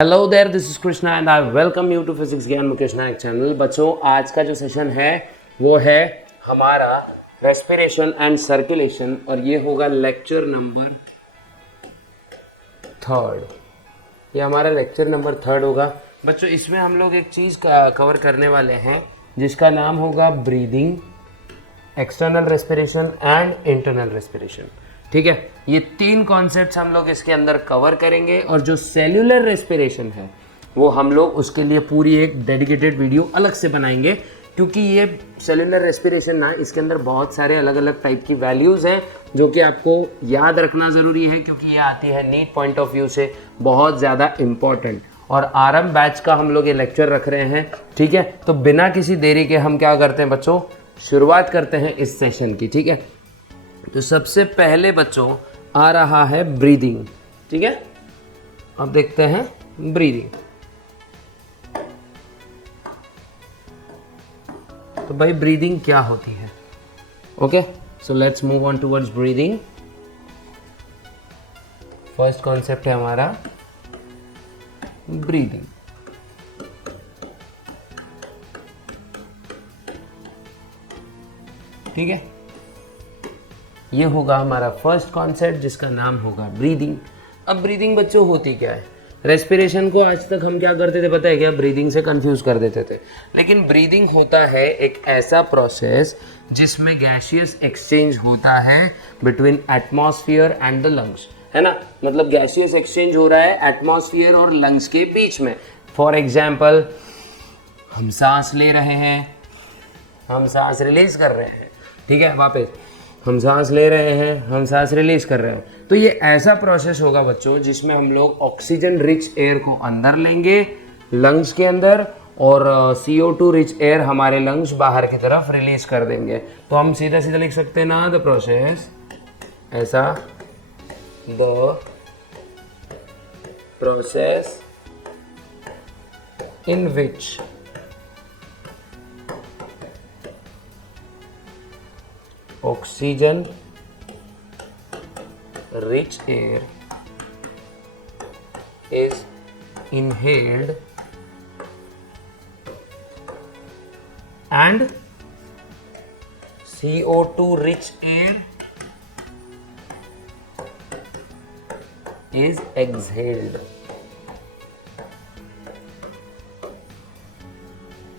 Hello there, this is Krishna and I welcome you to physics Gyan Mukesh Nayak channel. बच्चों, आज का जो सेशन है वो है हमारा रेस्पिरेशन एंड सर्कुलेशन और ये होगा लेक्चर नंबर 3। ये हमारा लेक्चर नंबर 3 होगा। बच्चों, इसमें हम लोग एक चीज़ कवर करने वाले हैं जिसका नाम होगा breathing, external respiration and internal respiration. ठीक है, ये 3 कॉन्सेप्ट्स हम लोग इसके अंदर कवर करेंगे और जो सेल्यूलर रेस्पिरेशन है वो हम लोग उसके लिए पूरी एक डेडिकेटेड वीडियो अलग से बनाएंगे, क्योंकि ये सेल्यूलर रेस्पिरेशन ना, इसके अंदर बहुत सारे अलग अलग टाइप की वैल्यूज़ हैं जो कि आपको याद रखना ज़रूरी है, क्योंकि ये आती है नीट पॉइंट ऑफ व्यू से बहुत ज़्यादा इम्पॉर्टेंट। और आरंभ बैच का हम लोग ये लेक्चर रख रहे हैं। ठीक है, तो बिना किसी देरी के हम क्या करते हैं बच्चों, शुरुआत करते हैं इस सेशन की। ठीक है, तो सबसे पहले बच्चों आ रहा है ब्रीदिंग। ठीक है, अब देखते हैं ब्रीदिंग। तो भाई ब्रीदिंग क्या होती है? Okay, so let's move on towards breathing. First concept है हमारा ब्रीदिंग। ठीक है, ये होगा हमारा फर्स्ट कॉन्सेप्ट जिसका नाम होगा ब्रीदिंग। अब ब्रीदिंग बच्चों होती क्या है? रेस्पिरेशन को आज तक हम क्या करते थे पता है क्या? ब्रीदिंग से कंफ्यूज कर देते थे। लेकिन ब्रीदिंग होता है एक ऐसा प्रोसेस जिसमें गैसियस एक्सचेंज होता है between atmosphere and the lungs, है ना। मतलब गैसियस एक्सचेंज हो रहा है एटमॉस्फेयर और लंग्स के बीच में। फॉर एग्जाम्पल, हम सांस ले रहे हैं, हम सांस रिलीज कर रहे हैं। ठीक है, वापस हम सांस ले रहे हैं, हम सांस रिलीज कर रहे हैं। तो ये ऐसा प्रोसेस होगा बच्चों जिसमें हम लोग ऑक्सीजन रिच एयर को अंदर लेंगे लंग्स के अंदर, और CO2 रिच एयर हमारे लंग्स बाहर की तरफ रिलीज कर देंगे। तो हम सीधा सीधा लिख सकते हैं ना, द प्रोसेस ऐसा, the process in which oxygen rich air is inhaled and CO2 rich air is exhaled।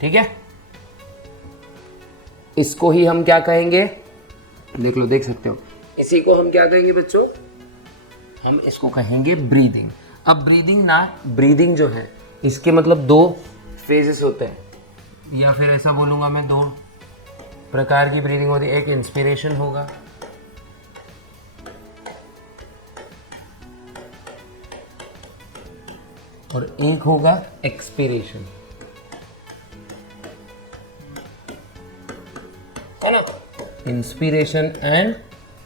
ठीक है, इसको ही हम क्या कहेंगे, देख लो, देख सकते हो, इसी को हम क्या कहेंगे बच्चों, हम इसको कहेंगे ब्रीदिंग। अब ब्रीदिंग ना, ब्रीदिंग जो है इसके मतलब 2 फेजेस होते हैं, या फिर ऐसा बोलूंगा मैं 2 प्रकार की ब्रीदिंग होती है। एक इंस्पिरेशन होगा और एक होगा एक्सपिरेशन, है ना। इंस्पिरेशन एंड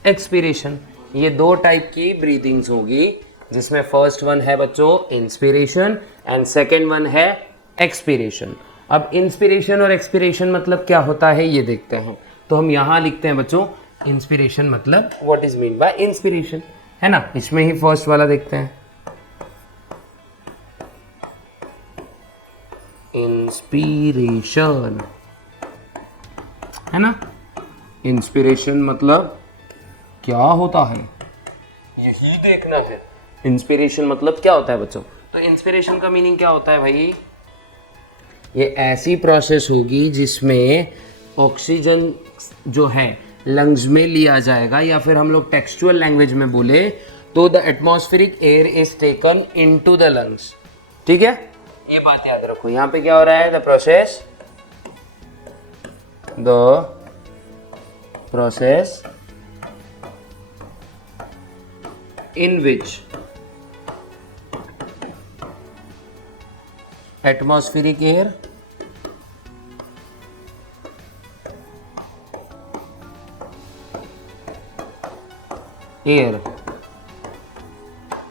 एक्सपिरेशन, ये 2 टाइप की ब्रीदिंग्स होगी, जिसमें फर्स्ट वन है बच्चों इंस्पिरेशन एंड सेकेंड वन है एक्सपिरेशन। अब इंस्पिरेशन और एक्सपिरेशन मतलब क्या होता है ये देखते हैं। तो हम यहाँ लिखते हैं बच्चों, इंस्पिरेशन मतलब what is mean by inspiration, है ना। इसमें ही फर्स्ट वाला देखते हैं, इंस्पिरेशन, है ना। इंस्पिरेशन मतलब क्या होता है, यही देखना है। इंस्पिरेशन मतलब क्या होता है बच्चों? तो इंस्पिरेशन का मीनिंग क्या होता है भाई? ये ऐसी प्रोसेस होगी जिसमें ऑक्सीजन जो है लंग्स में लिया जाएगा, या फिर हम लोग टेक्सचुअल लैंग्वेज में बोले तो the atmospheric air is taken into the lungs. ठीक है, ये बात याद रखो। यहाँ पे क्या हो रहा है, the process in which atmospheric air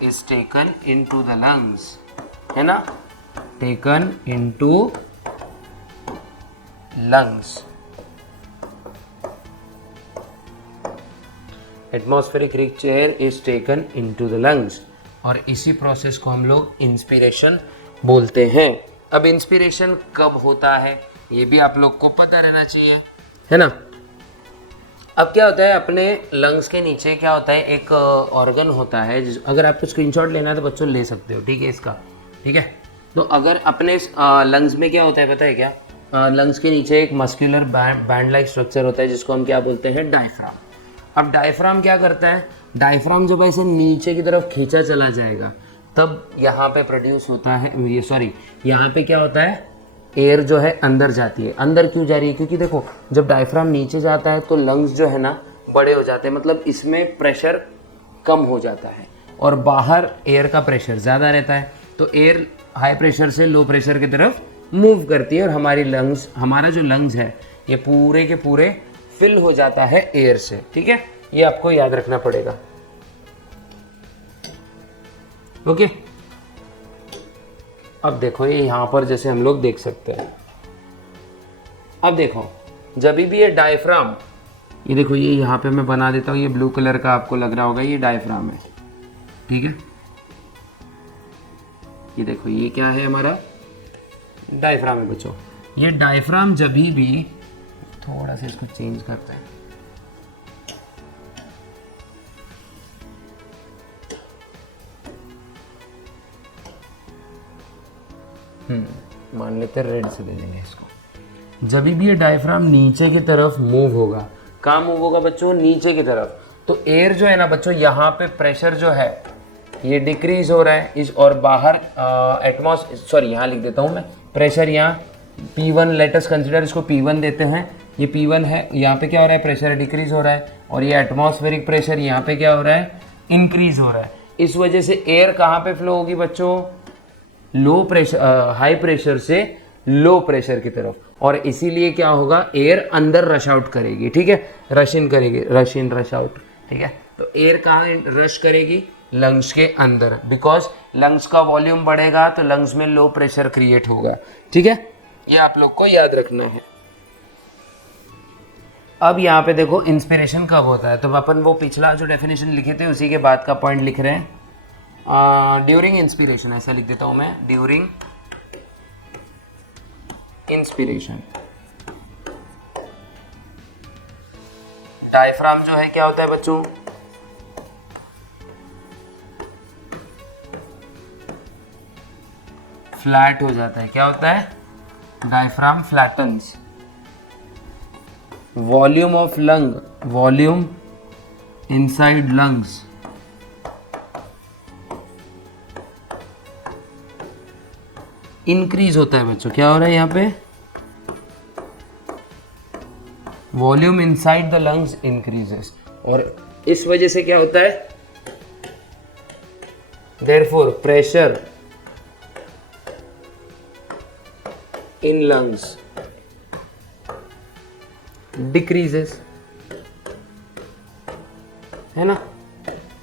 is taken into the lungs, है ना, taken into lungs। atmospheric rich air is taken into the lungs। और इसी प्रोसेस को हम लोग इंस्पिरेशन बोलते हैं। अब इंस्पिरेशन कब होता है ये भी आप लोग को पता रहना चाहिए, है ना। अब क्या होता है, अपने लंग्स के नीचे क्या होता है, एक ऑर्गन होता है अगर आपको स्क्रीनशॉट लेना है तो बच्चों ले सकते हो, ठीक है इसका, ठीक है। तो अगर अपने लंग्स में क्या होता है पता है क्या, लंग्स के नीचे एक मस्कुलर बैंड लाइक स्ट्रक्चर होता है जिसको हम क्या बोलते हैं, डायफ्राम। अब डायफ्राम क्या करता है, डायफ्राम जब ऐसे नीचे की तरफ खींचा चला जाएगा तब यहाँ पे प्रोड्यूस होता है, यहाँ पे क्या होता है, एयर जो है अंदर जाती है। अंदर क्यों जा रही है, क्योंकि देखो जब डायफ्राम नीचे जाता है तो लंग्स जो है ना बड़े हो जाते हैं, मतलब इसमें प्रेशर कम हो जाता है और बाहर एयर का प्रेशर ज़्यादा रहता है। तो एयर हाई प्रेशर से लो प्रेशर की तरफ मूव करती है और हमारा जो लंग्स है ये पूरे के पूरे फिल हो जाता है एयर से, ठीक है। ये आपको याद रखना पड़ेगा, ओके। अब देखो ये यहाँ पर जैसे हम लोग देख सकते हैं, अब देखो जब भी ये डायफ्राम, ये देखो ये यहाँ पे मैं बना देता हूँ, ये ब्लू कलर का आपको लग रहा होगा, ये डायफ्राम है, ठीक है। ये देखो ये क्या है, हमारा डायफ्राम है बच्चों। ये डायफ्राम जब भी, थोड़ा सा इसको चेंज करते हैं, मान लेते हैं रेड से दे देंगे इसको। जब भी ये डायफ्राम नीचे की तरफ मूव होगा, कहाँ मूव होगा बच्चों, नीचे की तरफ, तो एयर जो है ना बच्चों, यहाँ पे प्रेशर जो है ये डिक्रीज हो रहा है और बाहर यहाँ लिख देता हूँ मैं, प्रेशर यहाँ P1, लेटस कंसिडर इसको P1 देते हैं, ये P1 है, यहाँ पे क्या हो रहा है, प्रेशर डिक्रीज हो रहा है और ये एटमॉस्फेरिक प्रेशर यहाँ पे क्या हो रहा है, इंक्रीज हो रहा है। इस वजह से एयर कहाँ पे फ्लो होगी बच्चों, लो प्रेशर, हाई प्रेशर से लो प्रेशर की तरफ, और इसीलिए क्या होगा, एयर अंदर रश आउट करेगी, ठीक है, रश इन करेगी, रश इन रश आउट, ठीक है। तो एयर कहाँ रश करेगी, लंग्स के अंदर, बिकॉज लंग्स का वॉल्यूम बढ़ेगा तो लंग्स में लो प्रेशर क्रिएट होगा, ठीक है। ये आप लोग को याद रखना है। अब यहाँ पे देखो इंस्पिरेशन कब होता है, तो अपन वो पिछला जो डेफिनेशन लिखे थे उसी के बाद का पॉइंट लिख रहे हैं। ड्यूरिंग इंस्पिरेशन, ऐसा लिख देता हूं मैं, ड्यूरिंग इंस्पिरेशन डायफ्राम जो है क्या होता है बच्चों, फ्लैट हो जाता है। क्या होता है, diaphragm flattens, volume of lung, volume inside lungs increase होता है बच्चों। क्या हो रहा है यहाँ पे, volume inside the lungs increases, और इस वजह से क्या होता है, therefore pressure in lungs decreases, है ना,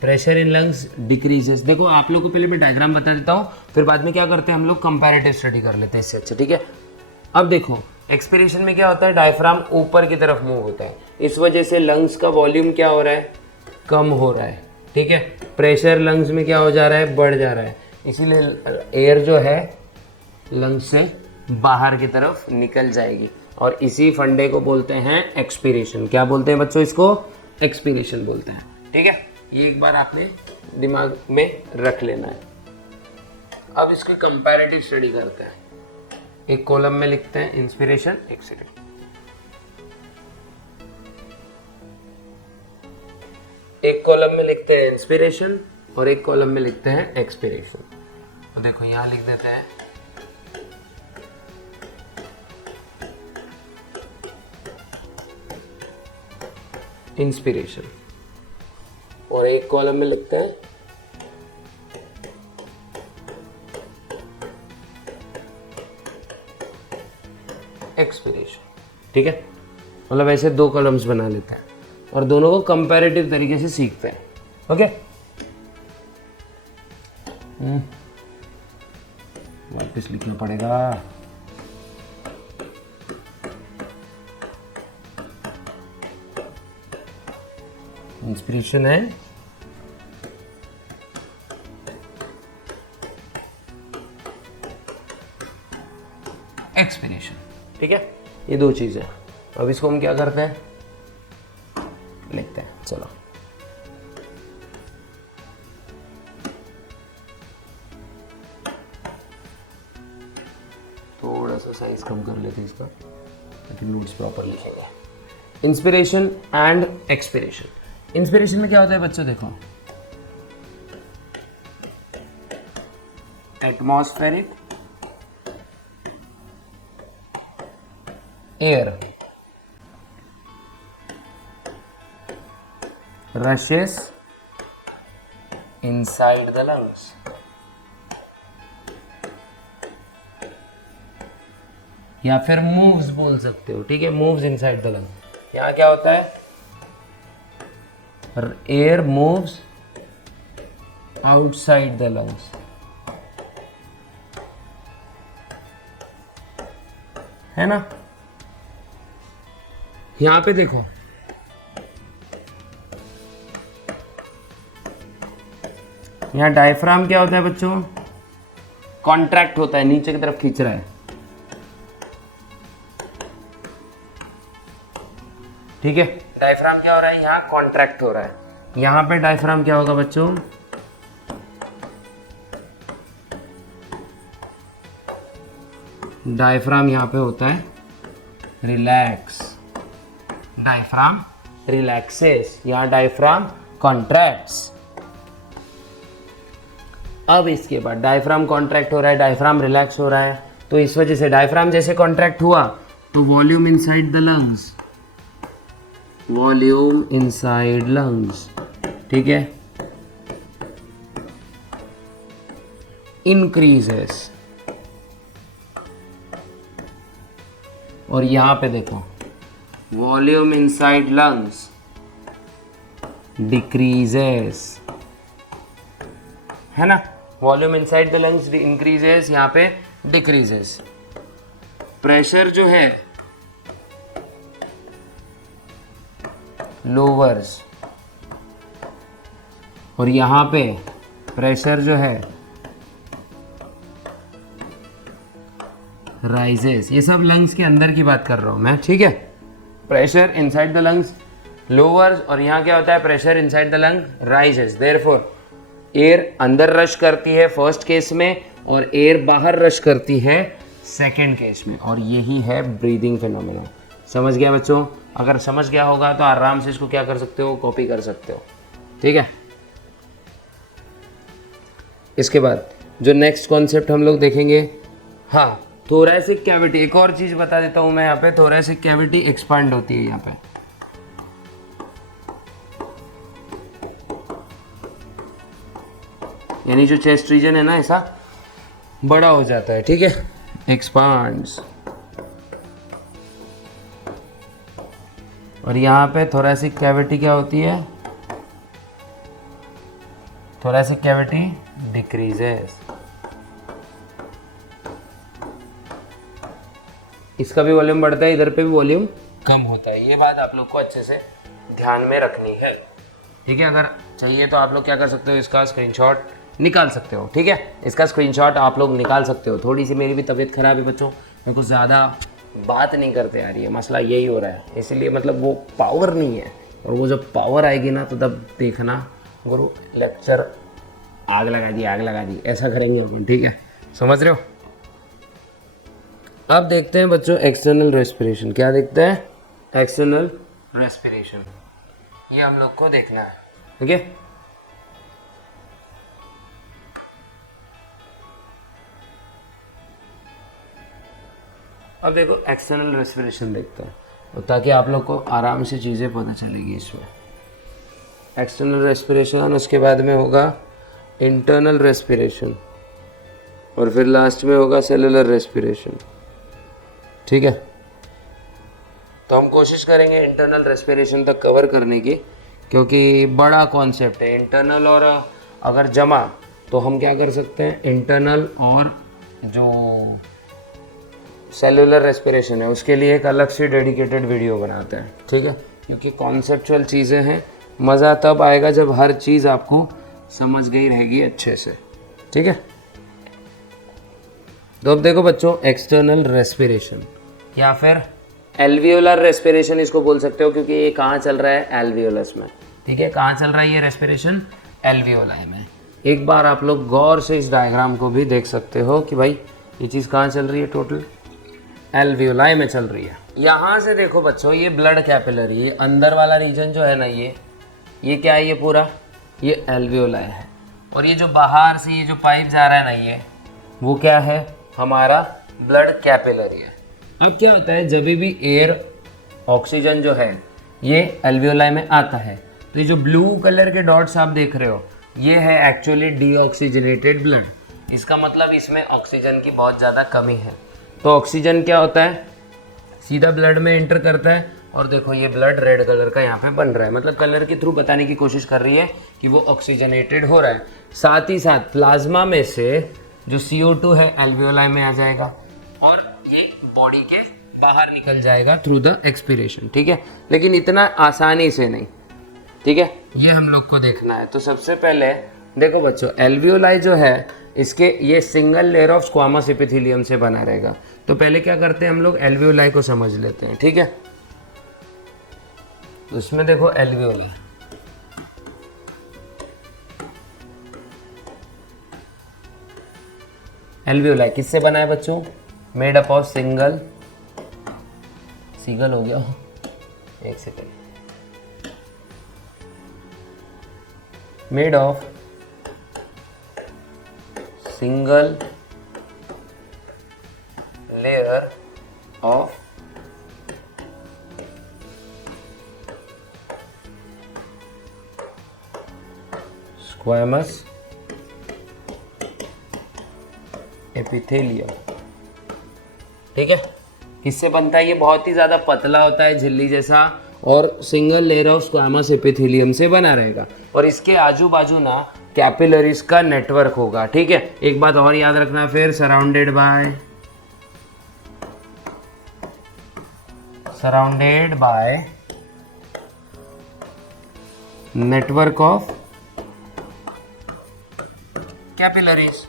प्रेशर इन लंग्स डिक्रीजेस। देखो आप लोग को पहले मैं डायग्राम बता देता हूँ, फिर बाद में क्या करते हैं हम लोग कंपैरेटिव स्टडी कर लेते हैं इससे अच्छा, ठीक है। अब देखो एक्सपिरेशन में क्या होता है, डायफ्राम ऊपर की तरफ मूव होता है, इस वजह से लंग्स का वॉल्यूम क्या हो रहा है, कम हो रहा है, ठीक है। प्रेशर लंग्स में क्या हो जा रहा है, बढ़ जा रहा है, इसीलिए एयर जो है लंग्स से बाहर की तरफ निकल जाएगी, और इसी फंडे को बोलते हैं एक्सपीरेशन। क्या बोलते हैं बच्चों, इसको एक्सपीरेशन बोलते हैं, ठीक है। ये एक बार आपने दिमाग में रख लेना है। अब इसकी कंपैरेटिव स्टडी करते हैं, एक कॉलम में लिखते हैं इंस्पिरेशन, एक सेकंड, एक कॉलम में लिखते हैं इंस्पिरेशन और एक कॉलम में लिखते हैं एक्सपिरेशन। तो देखो यहां लिख देते हैं इंस्पिरेशन और एक कॉलम में लिखते हैं एक्सपिरेशन, ठीक है। मतलब ऐसे दो कॉलम्स बना लेते हैं और दोनों को कंपैरेटिव तरीके से सीखते हैं, ओके। वापस लिखना पड़ेगा, इंस्पिरेशन है एक्सपिरेशन। ठीक है, ये दो चीज़ें। अब इसको हम क्या करते हैं, लिखते हैं। चलो, थोड़ा सा साइज कम कर लेते हैं इसका ताकि नोट्स प्रॉपर लिखेंगे। Inspiration and expiration. इंस्पिरेशन में क्या होता है बच्चों, देखो, atmospheric air rushes inside the lungs। या फिर moves बोल सकते हो। ठीक है, moves inside the lungs। यहाँ क्या होता है, air moves outside the lungs, है ना। यहाँ पे देखो, यहाँ डायफ्राम क्या होता है बच्चों, कॉन्ट्रैक्ट होता है, नीचे की तरफ खींच रहा है। ठीक है, डायफ्राम क्या हो रहा है, यहाँ कॉन्ट्रैक्ट हो रहा है। यहाँ पे डायफ्राम क्या होगा बच्चों, डायफ्राम यहाँ पे होता है रिलैक्स, डायफ्राम रिलैक्सेस, यहाँ डायफ्राम कॉन्ट्रैक्ट्स। अब इसके बाद डायफ्राम कॉन्ट्रैक्ट हो रहा है, डायफ्राम रिलैक्स हो रहा है, तो इस वजह से डायफ्राम जैसे कॉन्ट्रैक्ट हुआ तो volume inside the lungs, volume inside lungs, ठीक है, इंक्रीजेस। और यहां पे देखो, वॉल्यूम इनसाइड लंग्स डिक्रीजेस, है ना। Volume inside the lungs increases, यहाँ पे डिक्रीजेस। प्रेशर जो है लोअर्स, और यहाँ पे प्रेशर जो है राइजेस। ये सब लंग्स के अंदर की बात कर रहा हूं मैं, ठीक है। Pressure inside the lungs lowers, और यहाँ क्या होता है, pressure inside the lung rises. Therefore air अंदर रश करती है फर्स्ट केस में, और एयर बाहर रश करती है सेकेंड केस में, और यही है ब्रीदिंग फिनोमेना। समझ गया बच्चों? अगर समझ गया होगा तो आराम से इसको क्या कर सकते हो, कॉपी कर सकते हो, ठीक है। इसके बाद जो नेक्स्ट कॉन्सेप्ट हम लोग देखेंगे, हाँ, थोरैसिक कैविटी। एक और चीज बता देता हूं मैं यहाँ पे, थोरैसिक कैविटी एक्सपांड होती है यहाँ पे, यानी जो चेस्ट रीजन है ना, ऐसा बड़ा हो जाता है, ठीक है, एक्सपांड्स। और यहाँ पे थोरैसिक कैविटी क्या होती है, थोरैसिक कैविटी डिक्रीजेस। इसका भी वॉल्यूम बढ़ता है, इधर पे भी वॉल्यूम कम होता है। ये बात आप लोग को अच्छे से ध्यान में रखनी है, ठीक है। अगर चाहिए तो आप लोग क्या कर सकते हो, इसका स्क्रीनशॉट निकाल सकते हो, ठीक है। इसका स्क्रीनशॉट आप लोग निकाल सकते हो। थोड़ी सी मेरी भी तबीयत खराब है बच्चों, मेरे को ज़्यादा बात नहीं करते आ रही है, मसला यही हो रहा है, इसलिए मतलब वो पावर नहीं है। और वो जब पावर आएगी ना तो तब देखना, अगर वो लेक्चर आग लगा दी ऐसा करेंगे अपन, ठीक है, समझ रहे हो। अब देखते हैं बच्चों एक्सटर्नल रेस्पिरेशन। क्या देखते हैं, एक्सटर्नल रेस्पिरेशन, ये हम लोग को देखना है, ठीक है। अब देखो एक्सटर्नल रेस्पिरेशन देखते हैं, तो ताकि आप लोग को आराम से चीज़ें पता चलेगी इसमें। एक्सटर्नल रेस्पिरेशन, उसके बाद में होगा इंटरनल रेस्पिरेशन, और फिर लास्ट में होगा सेलुलर रेस्पिरेशन, ठीक है। तो हम कोशिश करेंगे इंटरनल रेस्पिरेशन तक कवर करने की, क्योंकि बड़ा कॉन्सेप्ट है इंटरनल, और अगर जमा तो हम क्या कर सकते हैं, इंटरनल और जो सेलुलर रेस्पिरेशन है उसके लिए एक अलग से डेडिकेटेड वीडियो बनाते हैं, ठीक है। क्योंकि कॉन्सेप्चुअल चीज़ें हैं, मज़ा तब आएगा जब हर चीज़ आपको समझ गई रहेगी अच्छे से, ठीक है। तो अब देखो बच्चों, एक्सटर्नल रेस्पिरेशन या फिर एल्वियोलर रेस्पिरेशन इसको बोल सकते हो, क्योंकि ये कहाँ चल रहा है, एल्वियोलस में। ठीक है, कहाँ चल रहा है ये रेस्पिरेशन, एल्वियोलाई में। एक बार आप लोग गौर से इस डायग्राम को भी देख सकते हो कि भाई ये चीज़ कहाँ चल रही है, टोटल एल्वियोलाई में चल रही है। यहाँ से देखो बच्चों, ये ब्लड कैपिलरी, ये अंदर वाला रीजन जो है ना, ये क्या है, ये पूरा ये एल्वियोलाई है। और ये जो बाहर से ये जो पाइप जा रहा है ना, ये वो क्या है, हमारा ब्लड कैपिलरी है। अब क्या होता है, जब भी एयर ऑक्सीजन जो है ये एल्वियोलाई में आता है, तो ये जो ब्लू कलर के डॉट्स आप देख रहे हो, ये है एक्चुअली डीऑक्सीजनेटेड ब्लड। इसका मतलब इसमें ऑक्सीजन की बहुत ज़्यादा कमी है। तो ऑक्सीजन क्या होता है, सीधा ब्लड में एंटर करता है, और देखो ये ब्लड रेड कलर का यहाँ पे बन रहा है, मतलब कलर के थ्रू बताने की कोशिश कर रही है कि वो ऑक्सीजनेटेड हो रहा है। साथ ही साथ प्लाज्मा में से जो CO2 है एल्वियोलाई में आ जाएगा, और ये बॉडी के बाहर निकल जाएगा थ्रू द एक्सपीरेशन। ठीक है, लेकिन इतना आसानी से नहीं। ठीक है, ये हम लोग को देखना है। तो सबसे पहले देखो बच्चों, एल्वियोलाई जो है इसके ये single layer of squamous epithelium से बना रहेगा। तो पहले क्या करते हैं हम लोग, एल्वियोलाई को समझ लेते हैं। ठीक है, तो इसमें देखो एल्वियोलाई, एल्वियोलाई किससे बना है बच्चों, मेड अप ऑफ सिंगल हो गया, एक second, made of single layer of squamous epithelium. ठीक है, किससे बनता है, ये बहुत ही ज़्यादा पतला होता है, झिल्ली जैसा, और single layer of squamous epithelium से बना रहेगा। और इसके आजू बाजू ना कैपिलरीज का नेटवर्क होगा। ठीक है, एक बात और याद रखना फिर, surrounded by network of capillaries.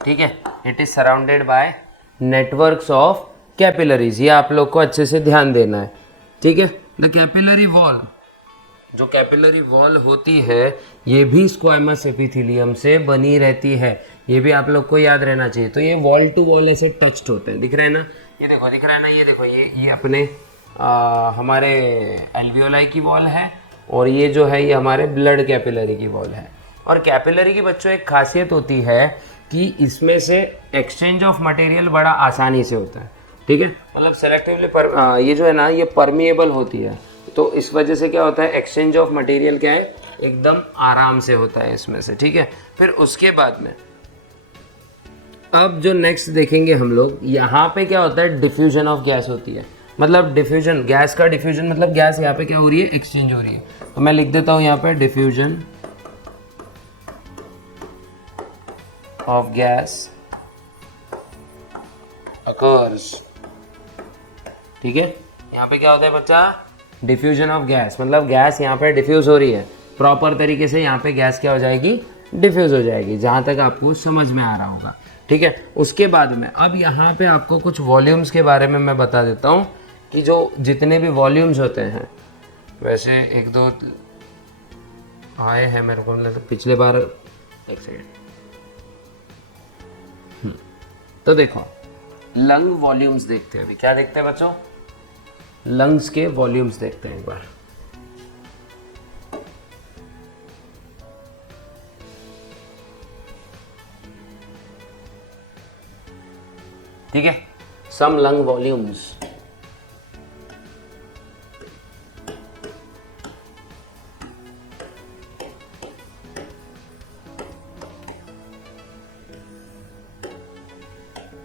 ठीक है, it is surrounded by networks of capillaries. ये आप लोग को अच्छे से ध्यान देना है। ठीक है, द कैपिलरी वॉल, जो कैपिलरी वॉल होती है ये भी स्क्वामस एपिथेलियम से बनी रहती है। ये भी आप लोग को याद रहना चाहिए। तो ये वॉल टू वॉल ऐसे टच्ड होते हैं, दिख रहे हैं ना, ये देखो दिख रहा है ना, ये देखो ये अपने हमारे एल्वियोलाई की वॉल है, और ये जो है ये हमारे ब्लड कैपिलरी की वॉल है। और कैपिलरी की बच्चों एक खासियत होती है कि इसमें से एक्सचेंज ऑफ मटेरियल बड़ा आसानी से होता है। ठीक है, मतलब सेलेक्टिवली ये जो है ना ये परमिएबल होती है, तो इस वजह से क्या होता है, एक्सचेंज ऑफ मटेरियल क्या है, एकदम आराम से होता है इसमें से। ठीक है, फिर उसके बाद में अब जो नेक्स्ट देखेंगे हम लोग, यहाँ पे क्या होता है, डिफ्यूजन ऑफ गैस होती है। मतलब डिफ्यूजन, गैस का डिफ्यूजन मतलब गैस यहाँ पे क्या हो रही है, एक्सचेंज हो रही है। तो मैं लिख देता हूँ यहाँ पे, डिफ्यूजन ऑफ गैस अकर्स। ठीक है, यहाँ पे क्या होता है बच्चा, डिफ्यूजन ऑफ गैस, मतलब गैस यहाँ पे डिफ्यूज हो रही है, प्रॉपर तरीके से यहाँ पे गैस क्या हो जाएगी, डिफ्यूज हो जाएगी, जहाँ तक आपको समझ में आ रहा होगा। ठीक है, उसके बाद में अब यहाँ पे आपको कुछ वॉल्यूम्स के बारे में मैं बता देता हूँ कि जो जितने भी वॉल्यूम्स होते हैं, वैसे एक दो आए हैं मेरे को, मतलब पिछले बार, एक सेकेंड। तो देखो लंग वॉल्यूम्स देखते हैं, अभी क्या देखते हैं बच्चों, लंग्स के वॉल्यूम्स देखते हैं एक बार। ठीक है, सम लंग वॉल्यूम्स।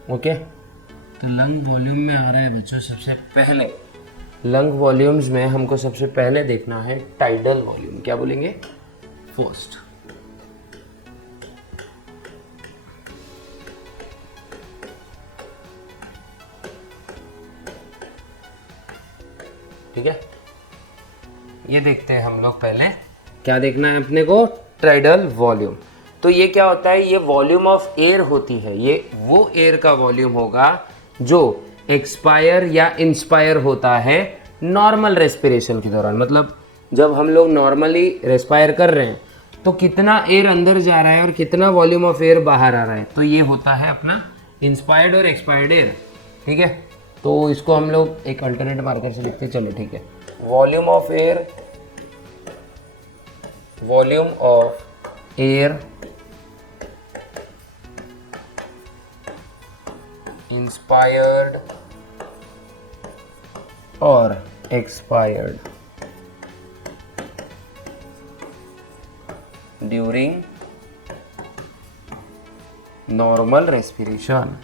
ओके, तो लंग वॉल्यूम में आ रहा है बच्चों, सबसे पहले लंग वॉल्यूम्स में हमको सबसे पहले देखना है टाइडल वॉल्यूम। क्या बोलेंगे, फर्स्ट। ठीक है, ये देखते हैं हम लोग पहले क्या देखना है अपने को, टाइडल वॉल्यूम। तो ये क्या होता है, ये वॉल्यूम ऑफ एयर होती है, ये वो एयर का वॉल्यूम होगा जो एक्सपायर या इंस्पायर होता है नॉर्मल रेस्पिरेशन के दौरान। मतलब जब हम लोग नॉर्मली रेस्पायर कर रहे हैं तो कितना एयर अंदर जा रहा है और कितना वॉल्यूम ऑफ एयर बाहर आ रहा है, तो ये होता है अपना इंस्पायर्ड और एक्सपायर्ड एयर। ठीक है, तो इसको हम लोग एक अल्टरनेट मार्कर से लिखते हैं। चलो ठीक है, volume of air, volume of air inspired और एक्सपायर्ड ड्यूरिंग नॉर्मल रेस्पिरेशन।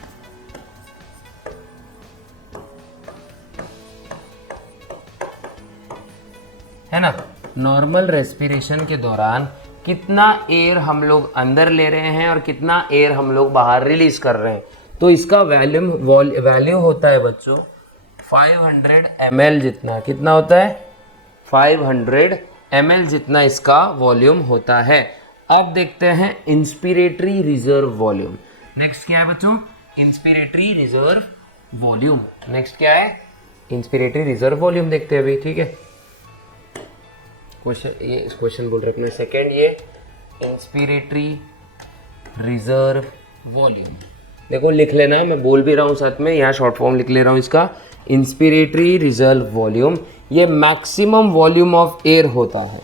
है ना, नॉर्मल रेस्पिरेशन के दौरान कितना एयर हम लोग अंदर ले रहे हैं और कितना एयर हम लोग बाहर रिलीज कर रहे हैं, तो इसका वैल्यू होता है बच्चों 500 ml जितना। कितना होता है, 500 ml जितना इसका वॉल्यूम होता है। अब देखते हैं इंस्पिरेटरी रिजर्व वॉल्यूम। नेक्स्ट क्या है बच्चों, इंस्पिरेटरी रिजर्व वॉल्यूम। नेक्स्ट क्या है, इंस्पिरेटरी रिजर्व वॉल्यूम देखते हैं अभी। ठीक है, क्वेश्चन बोल रखना सेकेंड, ये इंस्पिरेटरी रिजर्व वॉल्यूम। देखो लिख लेना, मैं बोल भी रहा हूँ साथ में, यहाँ शॉर्ट फॉर्म लिख ले रहा हूँ इसका। इंस्पिरेटरी रिजर्व वॉल्यूम ये मैक्सिमम वॉल्यूम ऑफ एयर होता है।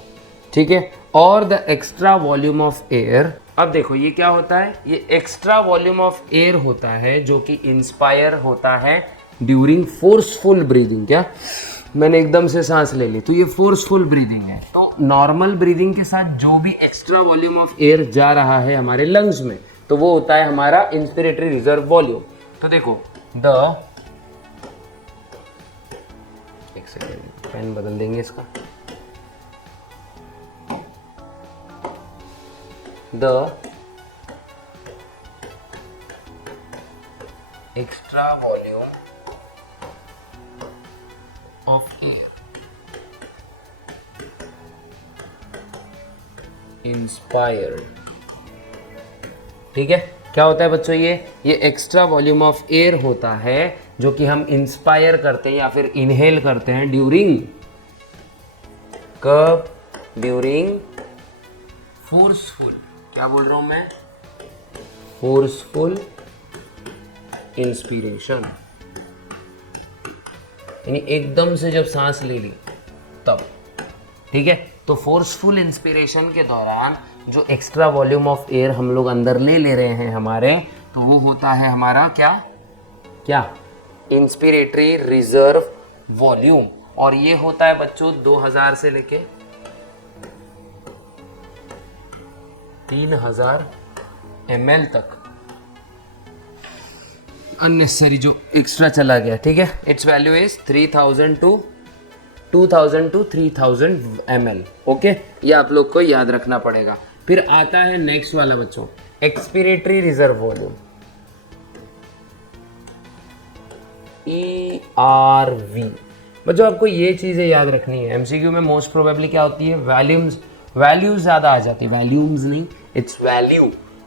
ठीक है, और the extra volume of air. अब देखो ये क्या होता है, ये एक्स्ट्रा वॉल्यूम ऑफ एयर होता है जो कि इंस्पायर होता है ड्यूरिंग फोर्सफुल ब्रीदिंग। क्या, मैंने एकदम से सांस ले ली, तो ये फोर्सफुल ब्रीदिंग है। तो नॉर्मल ब्रीदिंग के साथ जो भी एक्स्ट्रा वॉल्यूम ऑफ एयर जा रहा है हमारे लंग्स में, तो वो होता है हमारा इंस्पिरेटरी रिजर्व वॉल्यूम। तो देखो एक सेकेंड, पेन बदल देंगे इसका। The extra volume of air inspired. ठीक है, क्या होता है बच्चों, ये एक्स्ट्रा वॉल्यूम ऑफ एयर होता है जो कि हम इंस्पायर करते हैं या फिर इनहेल करते हैं ड्यूरिंग, कब, ड्यूरिंग फोर्सफुल, क्या बोल रहा हूं मैं, फोर्सफुल इंस्पिरेशन, यानी एकदम से जब सांस ले ली तब। ठीक है, तो फोर्सफुल इंस्पिरेशन के दौरान जो एक्स्ट्रा वॉल्यूम ऑफ एयर हम लोग अंदर ले रहे हैं हमारे, तो वो होता है हमारा क्या इंस्पिरेटरी रिजर्व वॉल्यूम। और ये होता है बच्चों 2000 से लेके 3000 ml तक अननेसेसरी जो एक्स्ट्रा चला गया। ठीक है, it's value is 2000 to 3000 ml। Okay, ये आप लोग को याद रखना पड़ेगा। फिर आता है नेक्स्ट वाला बच्चों, एक्सपिरेटरी रिजर्व वॉल्यूम, ERV। बच्चों आपको ये चीजें याद रखनी है, एमसीक्यू में मोस्ट प्रोबेबली क्या होती है, वैल्यूज ज्यादा आ जाती है, वैल्यूम्स नहीं, इट्स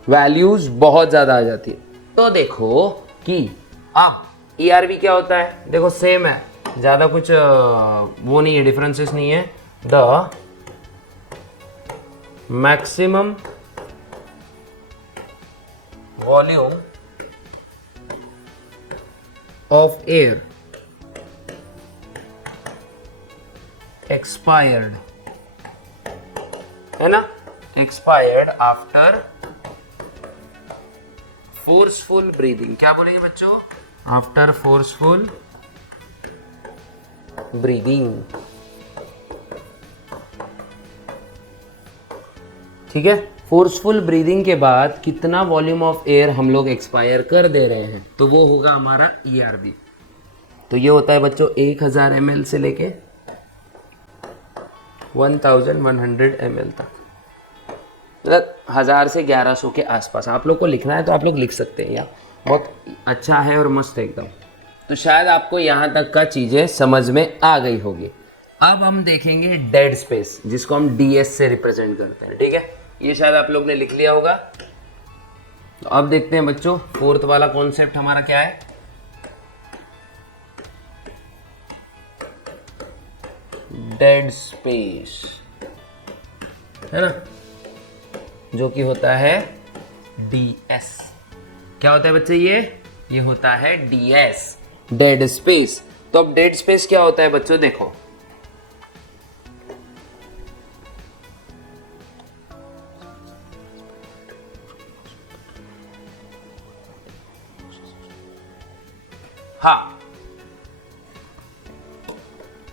वैल्यूज बहुत ज्यादा आ जाती है। तो देखो कि ERV क्या होता है, देखो सेम है, ज्यादा कुछ वो नहीं है, डिफरेंसेस नहीं है। The maximum volume of air expired, है ना, एक्सपायर्ड आफ्टर फोर्सफुल ब्रीदिंग। क्या बोलेंगे बच्चों, आफ्टर फोर्सफुल ब्रीदिंग। ठीक है, फोर्सफुल ब्रीदिंग के बाद कितना वॉल्यूम ऑफ एयर हम लोग एक्सपायर कर दे रहे हैं, तो वो होगा हमारा ERV। तो ये होता है बच्चों 1000 ml से लेके 1100 ml तक, मतलब 1000 से 1100 के आसपास। आप लोग को लिखना है तो आप लोग लिख सकते हैं, यार बहुत अच्छा है और मस्त है एकदम। तो शायद आपको यहाँ तक का चीज़ें समझ में आ गई होगी। अब हम देखेंगे डेड स्पेस, जिसको हम ds से रिप्रेजेंट करते हैं, ठीक है। ये शायद आप लोग ने लिख लिया होगा। तो अब देखते हैं बच्चों, फोर्थ वाला कॉन्सेप्ट हमारा क्या है। डेड स्पेस, है ना, जो कि होता है ds। क्या होता है बच्चे, ये होता है ds, डेड स्पेस। तो अब डेड स्पेस क्या होता है बच्चों, देखो हाँ,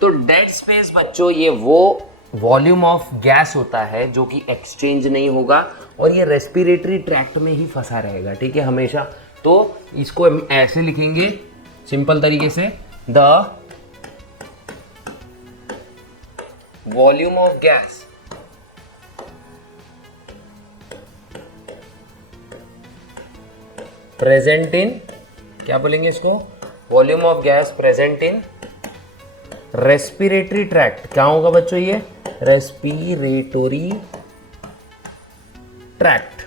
तो डेड स्पेस बच्चों ये वो वॉल्यूम ऑफ गैस होता है जो कि एक्सचेंज नहीं होगा और ये रेस्पिरेटरी ट्रैक्ट में ही फंसा रहेगा, ठीक है, हमेशा। तो इसको हम ऐसे लिखेंगे सिंपल तरीके से, the volume of gas present in, क्या बोलेंगे इसको, volume of gas present in respiratory tract. क्या होगा बच्चों, ये रेस्पिरेटरी ट्रैक्ट,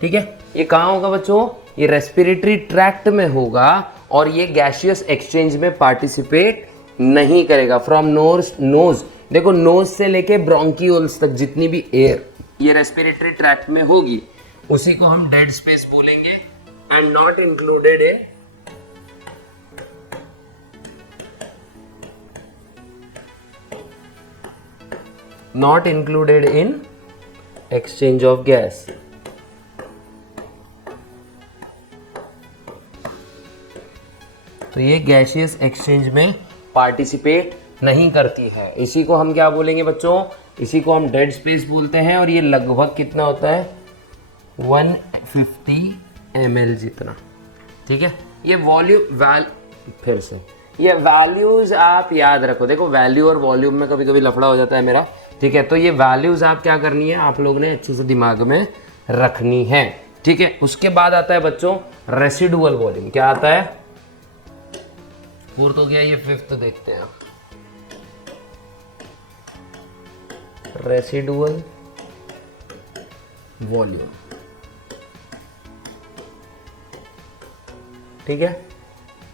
ठीक है। ये कहां होगा बच्चों, ये रेस्पिरेटरी ट्रैक्ट में होगा और ये गैसियस एक्सचेंज में पार्टिसिपेट नहीं करेगा। फ्रॉम नोज, देखो नोज से लेके ब्रोंकियोल्स तक जितनी भी एयर ये रेस्पिरेटरी ट्रैक्ट में होगी उसी को हम डेड स्पेस बोलेंगे। And not included A not included in exchange of gas। तो ये गैसियस एक्सचेंज में पार्टिसिपेट नहीं करती है, इसी को हम क्या बोलेंगे बच्चों, इसी को हम डेड स्पेस बोलते हैं। और ये लगभग कितना होता है, 150 ml जितना, ठीक है। ये वॉल्यूम फिर से ये वैल्यूज आप याद रखो, देखो वैल्यू और वॉल्यूम में कभी कभी लफड़ा हो जाता है मेरा, ठीक है। तो ये वैल्यूज आप क्या करनी है, आप लोग ने अच्छे से दिमाग में रखनी है, ठीक है। उसके बाद आता है बच्चों रेसिडुअल वॉल्यूम। क्या आता है, फोर्थ हो गया, ये फिफ्थ देखते हैं। रेसिडुअल वॉल्यूम, ठीक है,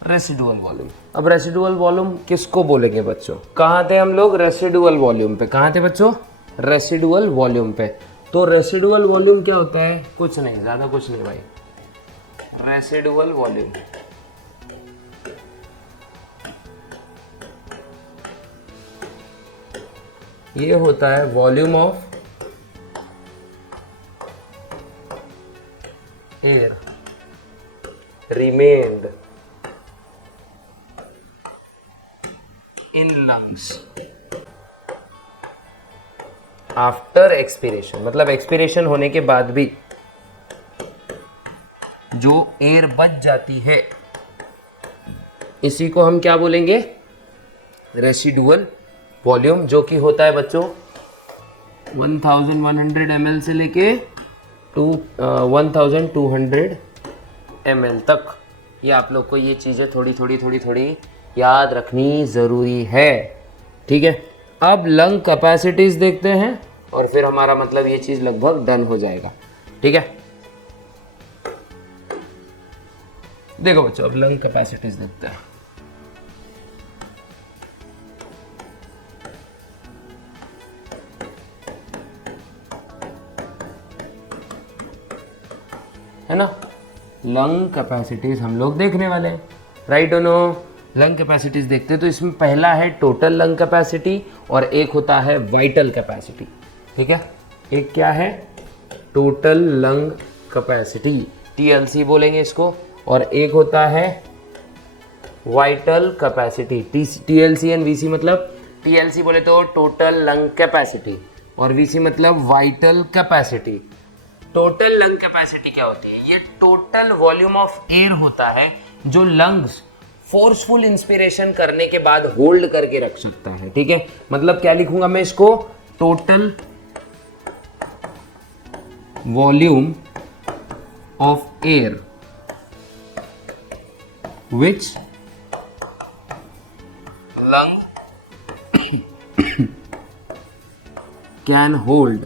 रेसिडुअल वॉल्यूम। अब रेसिडुअल वॉल्यूम किसको बोलेंगे बच्चों, कहाँ थे हम लोग, रेसिडुअल वॉल्यूम पे। कहाँ थे बच्चों, रेसिडुअल वॉल्यूम पे। तो रेसिडुअल वॉल्यूम क्या होता है, कुछ नहीं, ज्यादा कुछ नहीं भाई। रेसिडुअल वॉल्यूम ये होता है volume of air remained in lungs after expiration. मतलब एक्सपीरेशन होने के बाद भी जो एयर बच जाती है इसी को हम क्या बोलेंगे, रेसिडुअल वॉल्यूम, जो कि होता है बच्चों 1100 ml से लेके 1200 ml तक। ये आप लोग को ये चीज़ें थोड़ी याद रखनी ज़रूरी है, ठीक है। अब लंग कैपेसिटीज देखते हैं और फिर हमारा मतलब ये चीज़ लगभग डन हो जाएगा, ठीक है। देखो बच्चों, अब लंग कैपेसिटीज देखते हैं। है ना, लंग कैपेसिटीज हम लोग देखने वाले हैं, राइट और नो। लंग कैपेसिटीज देखते हैं तो इसमें पहला है टोटल लंग कैपेसिटी और एक होता है वाइटल कैपेसिटी, ठीक है। एक क्या है, टोटल लंग कैपेसिटी, TLC बोलेंगे इसको, और एक होता है vital capacity, TLC and VC। मतलब TLC बोले तो टोटल लंग कैपेसिटी और VC मतलब vital capacity. Total lung capacity क्या होती है, ये टोटल वॉल्यूम ऑफ एयर होता है जो लंग्स फोर्सफुल इंस्पिरेशन करने के बाद होल्ड करके रख सकता है, ठीक है। मतलब क्या लिखूंगा मैं इसको, total volume of air which can hold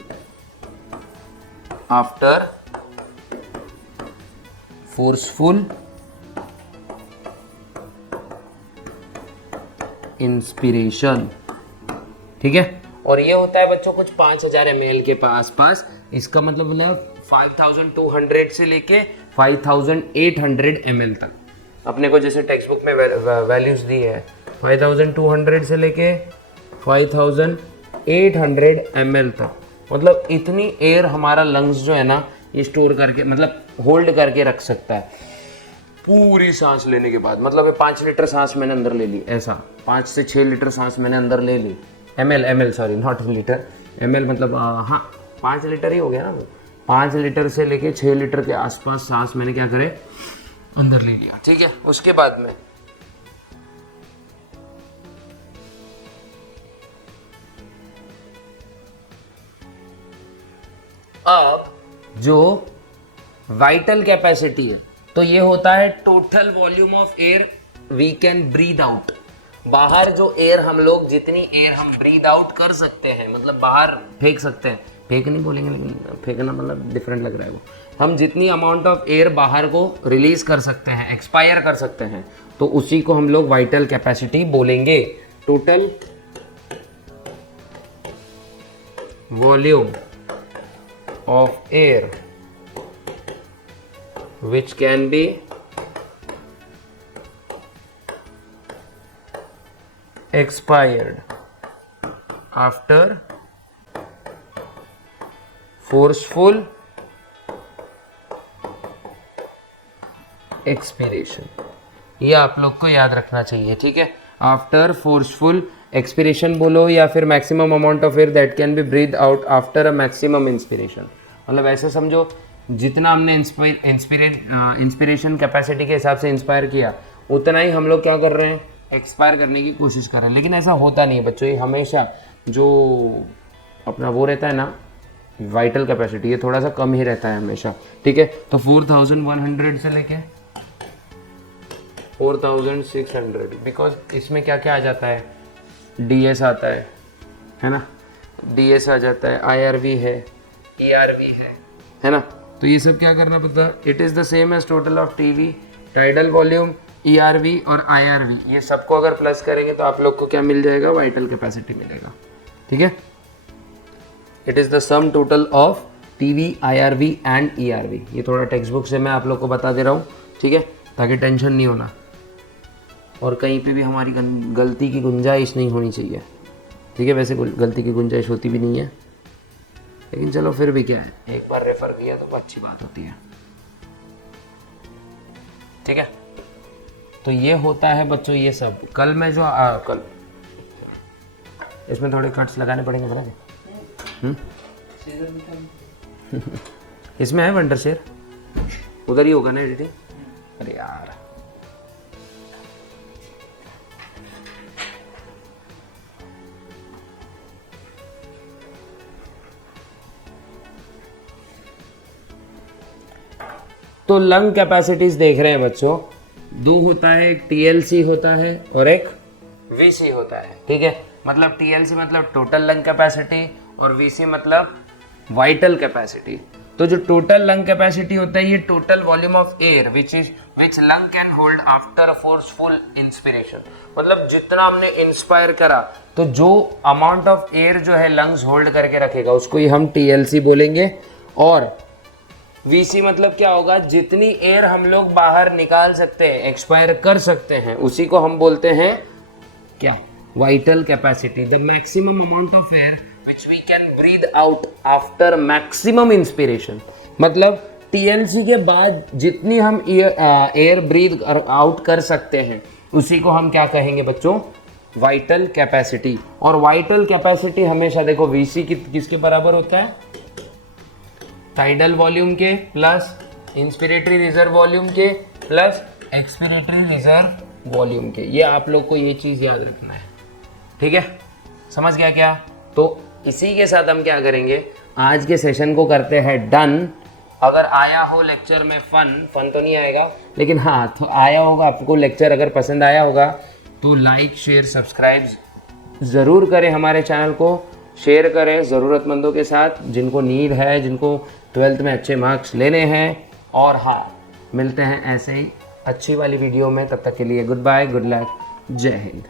after forceful inspiration. ठीक है, और ये होता है बच्चों कुछ 5000 ml के आसपास। इसका मतलब 5200 से लेके 5800 ml तक अपने को जैसे टेक्स्ट बुक में वैल्यूज दी है 5200 से लेके 5800 ml तक। मतलब इतनी एयर हमारा लंग्स जो है ना ये स्टोर करके मतलब होल्ड करके रख सकता है पूरी सांस लेने के बाद। मतलब 5 लीटर सांस मैंने अंदर ले ली, ऐसा 5 से 6 लीटर सांस मैंने अंदर ले ली। ml sorry not litre, ml मतलब हाँ 5 लीटर ही हो गया ना। 5 लीटर से लेके 6 लीटर के आसपास सांस मैंने क्या करे अंदर ले लिया। ठीक है, उसके बाद में अब जो वाइटल कैपेसिटी है तो ये होता है total volume of air we can breathe out. बाहर जो एयर हम लोग जितनी एयर हम ब्रीद आउट कर सकते हैं, मतलब बाहर फेंक सकते हैं, फेंक नहीं बोलेंगे लेकिन फेंकना मतलब डिफरेंट लग रहा है वो, हम जितनी अमाउंट ऑफ एयर बाहर को रिलीज कर सकते हैं, एक्सपायर कर सकते हैं, तो उसी को हम लोग वाइटल कैपेसिटी बोलेंगे। Total volume of air which can be expired after forceful expiration। ये आप लोग को याद रखना चाहिए। ठीक है, आफ्टर फोर्सफुल एक्सपिरेशन बोलो या फिर maximum amount of air that can be breathe out after a maximum inspiration. मतलब ऐसे समझो जितना हमने इंस्पिरेशन कैपेसिटी के हिसाब से इंस्पायर किया उतना ही हम लोग क्या कर रहे हैं एक्सपायर करने की कोशिश कर रहे हैं। लेकिन ऐसा होता नहीं है बच्चों, ये हमेशा जो अपना वो रहता है ना वाइटल कैपेसिटी ये थोड़ा सा कम ही रहता है हमेशा। ठीक है, तो 4100 से लेके 4600 बिकॉज इसमें क्या क्या आ जाता है, DS आता है ना, DS आ जाता है, IRV है, ERV है ना। तो ये सब क्या करना पड़ता है, it is the same as total of TV, tidal volume, ERV और IRV। ये सबको अगर प्लस करेंगे तो आप लोग को क्या मिल जाएगा, वाइटल कैपेसिटी मिलेगा। ठीक है, it is the sum total of TV, IRV and ERV। ये थोड़ा टेक्स्ट बुक से मैं आप लोग को बता दे रहा हूँ। ठीक है, ताकि टेंशन नहीं होना और कहीं पे भी हमारी गलती की गुंजाइश नहीं होनी चाहिए। ठीक है, वैसे गलती की गुंजाइश होती भी नहीं है, लेकिन चलो फिर भी क्या है, एक बार रेफर किया तो अच्छी बात होती है। ठीक है, तो ये होता है बच्चों ये सब। कल मैं जो कल इसमें थोड़े कट्स लगाने पड़ेंगे बना के। इसमें है वंडर शेयर, उधर ही होगा ना एडिटिंग। अरे यार तो लंग कैपेसिटीज देख रहे हैं बच्चों, दो होता है, एक TLC होता है और एक VC होता है। ठीक है, मतलब TLC मतलब टोटल लंग कैपेसिटी और VC मतलब वाइटल कैपेसिटी। तो जो टोटल लंग कैपेसिटी होता है ये total volume of air which lung can hold after a forceful inspiration. मतलब जितना हमने इंस्पायर करा तो जो अमाउंट ऑफ एयर जो है लंग्स होल्ड करके रखेगा उसको ही हम TLC बोलेंगे। और VC मतलब क्या होगा, जितनी एयर हम लोग बाहर निकाल सकते हैं, एक्सपायर कर सकते हैं, उसी को हम बोलते हैं क्या, vital capacity. The maximum amount of air which we can breathe out after maximum inspiration. मतलब TLC के बाद जितनी हम एयर ब्रीथ आउट कर सकते हैं उसी को हम क्या कहेंगे बच्चों, वाइटल कैपेसिटी। और वाइटल कैपेसिटी हमेशा देखो VC किसके बराबर होता है, टाइडल वॉल्यूम के प्लस इंस्पिरेटरी रिजर्व वॉल्यूम के प्लस एक्सपिरेटरी रिजर्व वॉल्यूम के। ये आप लोग को ये चीज़ याद रखना है। ठीक है, समझ गया क्या? तो इसी के साथ हम क्या करेंगे, आज के सेशन को करते हैं डन। अगर आया हो लेक्चर में फन तो नहीं आएगा, लेकिन हाँ तो आया होगा आपको लेक्चर, अगर पसंद आया होगा तो लाइक शेयर सब्सक्राइब ज़रूर करें हमारे चैनल को। शेयर करें ज़रूरतमंदों के साथ जिनको नीड है, जिनको 12th में अच्छे मार्क्स लेने हैं। और हाँ, मिलते हैं ऐसे ही अच्छी वाली वीडियो में, तब तक के लिए गुड बाय, गुड लक, जय हिंद।